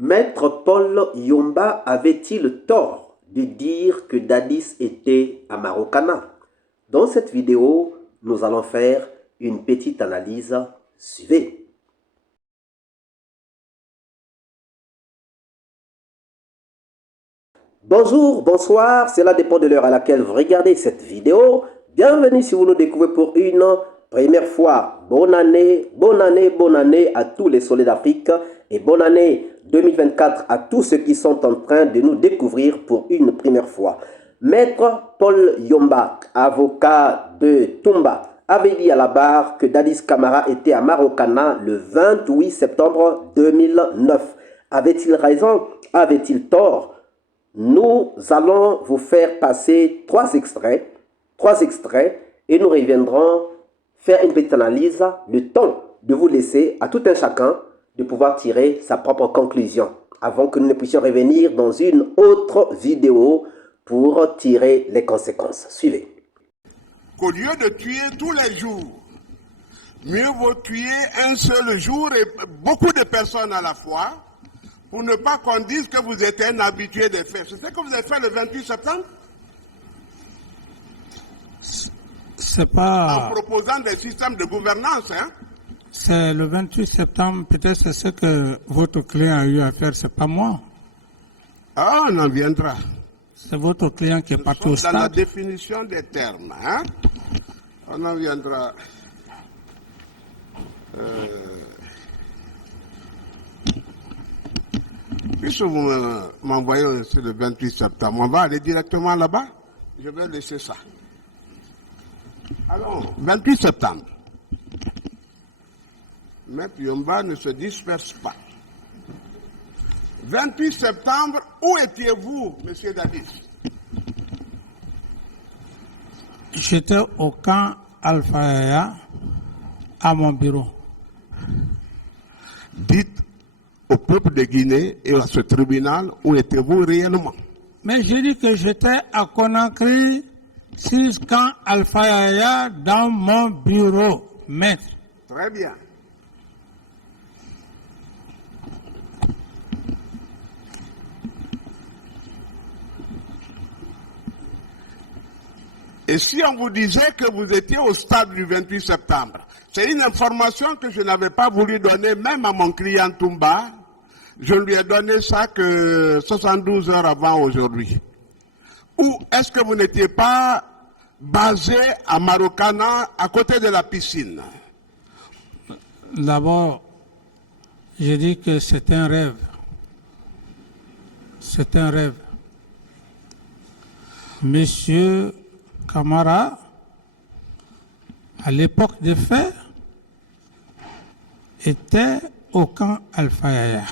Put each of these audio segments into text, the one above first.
Maître Paul Yomba avait-il tort de dire que Dadis était à Marokana? Dans cette vidéo, nous allons faire une petite analyse. Suivez. Bonjour, bonsoir, cela dépend de l'heure à laquelle vous regardez cette vidéo. Bienvenue si vous nous découvrez pour une première fois. Bonne année, bonne année, bonne année à tous les soleils d'Afrique et bonne année 2024 à tous ceux qui sont en train de nous découvrir pour une première fois. Maître Paul Yomba, avocat de Toumba, avait dit à la barre que Dadis Camara était à Marokana le 28 septembre 2009. Avait-il raison? Avait-il tort? Nous allons vous faire passer trois extraits et nous reviendrons faire une petite analyse, le temps de vous laisser à tout un chacun de pouvoir tirer sa propre conclusion avant que nous ne puissions revenir dans une autre vidéo pour tirer les conséquences. Suivez. Qu'au lieu de tuer tous les jours, mieux vaut tuer un seul jour et beaucoup de personnes à la fois, pour ne pas qu'on dise que vous êtes un habitué des faits. C'est ce que vous avez fait le 28 septembre? C'est pas... En proposant des systèmes de gouvernance, hein? C'est le 28 septembre, peut-être c'est ce que votre client a eu à faire, c'est pas moi. Ah, on en viendra. C'est votre client qui est parti au stade. Dans la définition des termes, hein? On en viendra. Puisque vous m'envoyez sur le 28 septembre, on va aller directement là-bas. Je vais laisser ça. Alors, 28 septembre. Maître Yomba ne se disperse pas. 28 septembre, où étiez-vous, monsieur Dadis? J'étais au camp Alpha Yaya, à mon bureau. Dites au peuple de Guinée et à ce tribunal où étiez-vous réellement? Mais j'ai dit que j'étais à Conakry, 6 camp Alpha Yaya, dans mon bureau, maître. Très bien. Et si on vous disait que vous étiez au stade du 28 septembre, c'est une information que je n'avais pas voulu donner même à mon client Toumba. Je lui ai donné ça que 72 heures avant aujourd'hui. Ou est-ce que vous n'étiez pas basé à Marokana, à côté de la piscine? D'abord, j'ai dit que c'est un rêve. C'est un rêve. Monsieur Camara, à l'époque des faits, était au camp Alpha Yaya.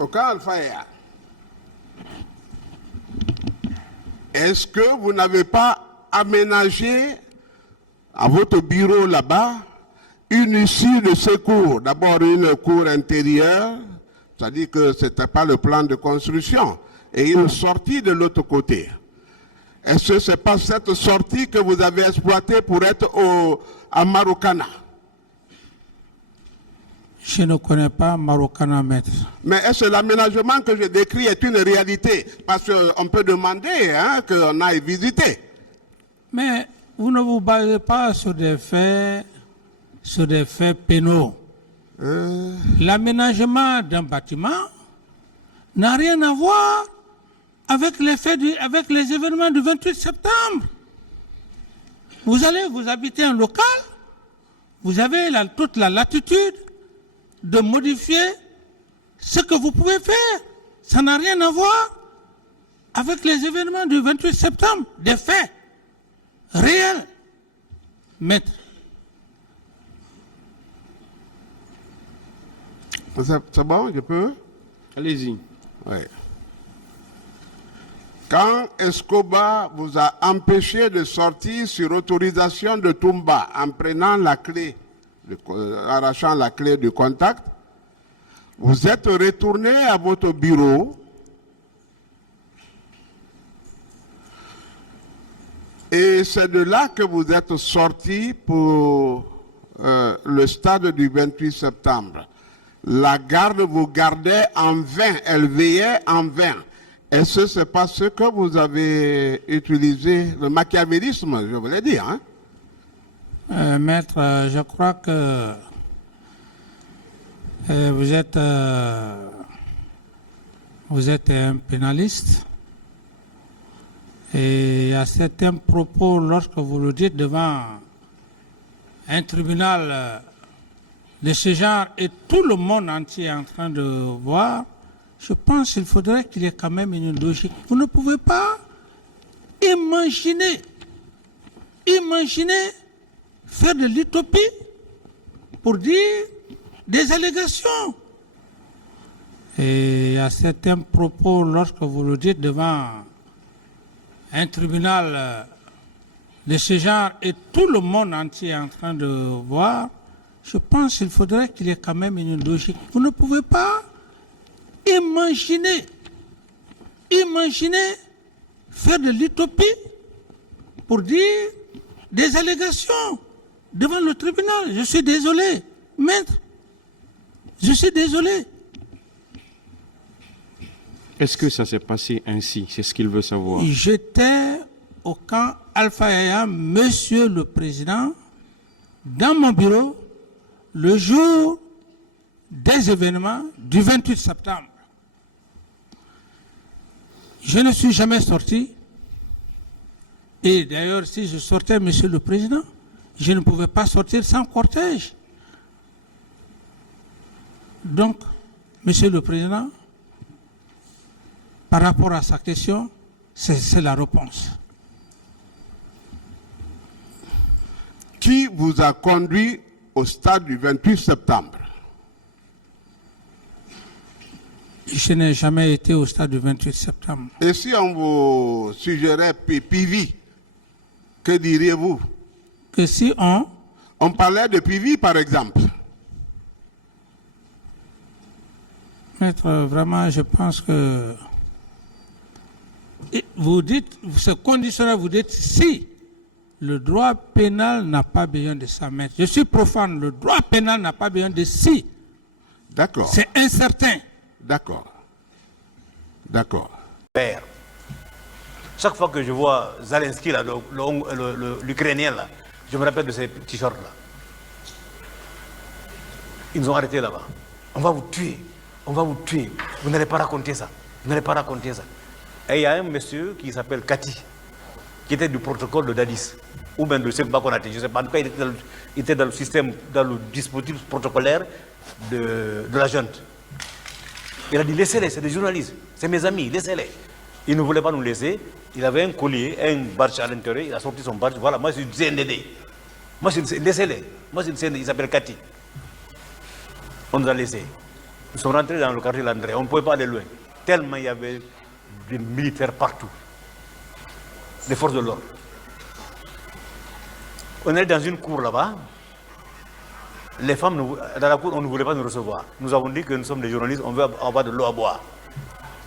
Au camp Alpha Yaya. Est-ce que vous n'avez pas aménagé à votre bureau là-bas une issue de secours? D'abord une cour intérieure, c'est-à-dire que ce n'était pas le plan de construction, et une sortie de l'autre côté. Est-ce que ce n'est pas cette sortie que vous avez exploitée pour être à Marokana? Je ne connais pas Marokana, maître. Mais est-ce que l'aménagement que je décris est une réalité? Parce qu'on peut demander qu'on aille visiter. Mais vous ne vous basez pas sur des faits pénaux. L'aménagement d'un bâtiment n'a rien à voir avec les événements du 28 septembre. Vous habitez un local, vous avez toute la latitude de modifier ce que vous pouvez faire. Ça n'a rien à voir avec les événements du 28 septembre, des faits réels. Maître. C'est bon, je peux? Allez-y. Oui. Quand Escobar vous a empêché de sortir sur autorisation de Toumba en prenant la clé, arrachant la clé du contact, vous êtes retourné à votre bureau et c'est de là que vous êtes sorti pour le stade du 28 septembre. La garde vous gardait en vain, elle veillait en vain. Est-ce que ce n'est pas ce que vous avez utilisé, le machiavélisme, je voulais dire, hein? Maître, je crois que vous êtes un pénaliste. Et il y a certains propos, lorsque vous le dites devant un tribunal de ce genre et tout le monde entier est en train de voir, je pense qu'il faudrait qu'il y ait quand même une logique. Vous ne pouvez pas imaginer faire de l'utopie pour dire des allégations. Et il y a certains propos, lorsque vous le dites devant un tribunal de ce genre et tout le monde entier est en train de voir, je pense qu'il faudrait qu'il y ait quand même une logique. Vous ne pouvez pas imaginer faire de l'utopie pour dire des allégations devant le tribunal. Je suis désolé, maître. Je suis désolé. Est-ce que ça s'est passé ainsi? C'est ce qu'il veut savoir. J'étais au camp Alpha Yaya, Monsieur le Président, dans mon bureau, le jour des événements du 28 septembre. Je ne suis jamais sorti. Et d'ailleurs, si je sortais, Monsieur le Président, je ne pouvais pas sortir sans cortège. Donc, Monsieur le Président, par rapport à sa question, c'est la réponse. Qui vous a conduit au stade du 28 septembre? Je n'ai jamais été au stade du 28 septembre. Et si on vous suggérait Pivi, que diriez-vous? Que si on parlait de Pivi, par exemple. Maître, vraiment, je pense que vous dites, ce conditionnel, vous dites si le droit pénal n'a pas besoin de ça, maître. Je suis profane, le droit pénal n'a pas besoin de si. D'accord. C'est incertain. D'accord. D'accord. Père. Chaque fois que je vois Zelensky, là, l'Ukrainien, là, je me rappelle de ces petits shorts là. Ils nous ont arrêtés là-bas. On va vous tuer. On va vous tuer. Vous n'allez pas raconter ça. Vous n'allez pas raconter ça. Et il y a un monsieur qui s'appelle Cathy, qui était du protocole de Dadis, ou bien de Sekba Konaté, je ne sais pas. En tout cas, il était dans le système, dans le dispositif protocolaire de la junte. Il a dit laissez-les, c'est des journalistes, c'est mes amis, laissez-les. Il ne voulait pas nous laisser. Il avait un collier, un badge à l'intérieur, il a sorti son badge. Voilà, moi je suis du CNDD. Moi je suis laissez-les. Moi je suis du CNDD, il s'appelle Cathy. On nous a laissés. Nous sommes rentrés dans le quartier Landré, on ne pouvait pas aller loin. Tellement il y avait des militaires partout. Des forces de l'ordre. On est dans une cour là-bas. Les femmes, dans la cour, on ne voulait pas nous recevoir. Nous avons dit que nous sommes des journalistes, on veut avoir de l'eau à boire.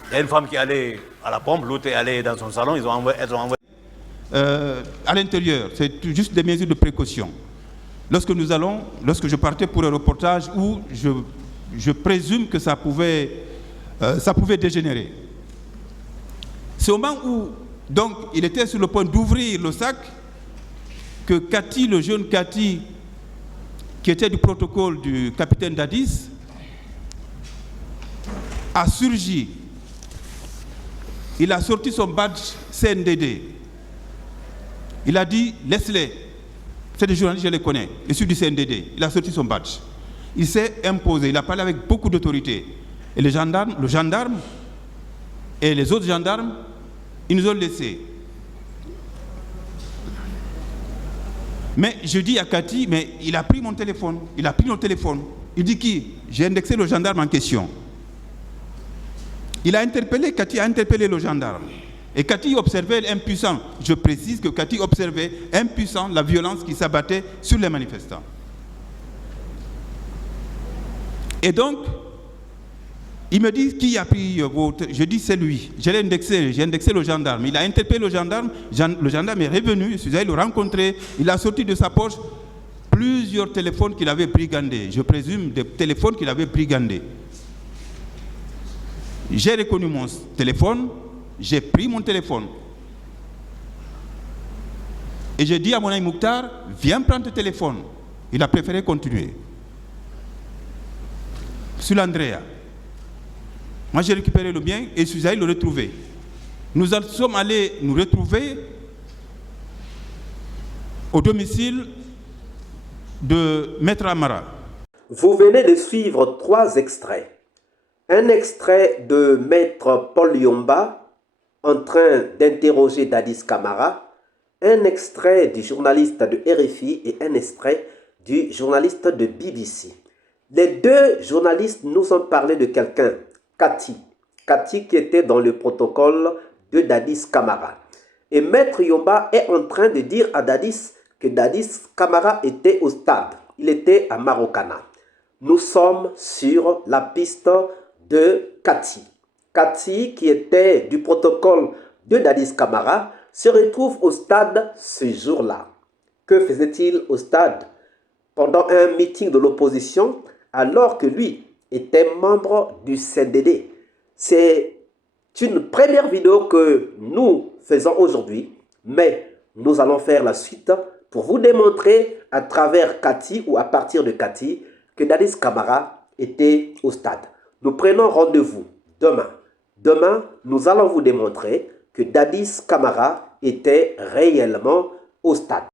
Il y a une femme qui est allée à la pompe, l'autre est allée dans son salon, elles ont envoyé. À l'intérieur, c'est juste des mesures de précaution. Lorsque je partais pour un reportage où je présume que ça pouvait dégénérer. C'est au moment où, donc, il était sur le point d'ouvrir le sac que Cathy, le jeune Cathy, qui était du protocole du capitaine Dadis, a surgi. Il a sorti son badge CNDD. Il a dit, laisse-les. C'est des journalistes, je les connais. Je suis du CNDD. Il a sorti son badge. Il s'est imposé. Il a parlé avec beaucoup d'autorité. Et le gendarme et les autres gendarmes, ils nous ont laissés. Mais je dis à Cathy, mais il a pris mon téléphone. Il a pris mon téléphone. Il dit qui? J'ai indexé le gendarme en question. Il a interpellé, Cathy a interpellé le gendarme. Et Cathy observait impuissant. Je précise que Cathy observait impuissant la violence qui s'abattait sur les manifestants. Et donc, il me dit qui a pris votre... Je dis c'est lui. J'ai indexé le gendarme. Il a interpellé le gendarme est revenu, je suis allé le rencontrer. Il a sorti de sa poche plusieurs plusieurs téléphones qu'il avait brigandés. Je présume des téléphones qu'il avait brigandés. J'ai reconnu mon téléphone, j'ai pris mon téléphone. Et j'ai dit à mon ami Mouktar, viens prendre ton téléphone. Il a préféré continuer. Sur l'Andrea. Moi j'ai récupéré le bien et suis allé le retrouver. Nous sommes allés nous retrouver au domicile de Maître Amara. Vous venez de suivre 3 extraits. Un extrait de Maître Paul Yomba en train d'interroger Dadis Camara, un extrait du journaliste de RFI et un extrait du journaliste de BBC. Les 2 journalistes nous ont parlé de quelqu'un, Cathy. Cathy qui était dans le protocole de Dadis Camara. Et Maître Yomba est en train de dire à Dadis que Dadis Camara était au stade. Il était à Marokana. Nous sommes sur la piste de Cathy. Cathy, qui était du protocole de Dadis Camara, se retrouve au stade ce jour-là. Que faisait-il au stade? Pendant un meeting de l'opposition, alors que lui était membre du CNDD. C'est une première vidéo que nous faisons aujourd'hui, mais nous allons faire la suite pour vous démontrer à travers Cathy ou à partir de Cathy que Dadis Camara était au stade. Nous prenons rendez-vous demain. Demain, nous allons vous démontrer que Dadis Camara était réellement au stade.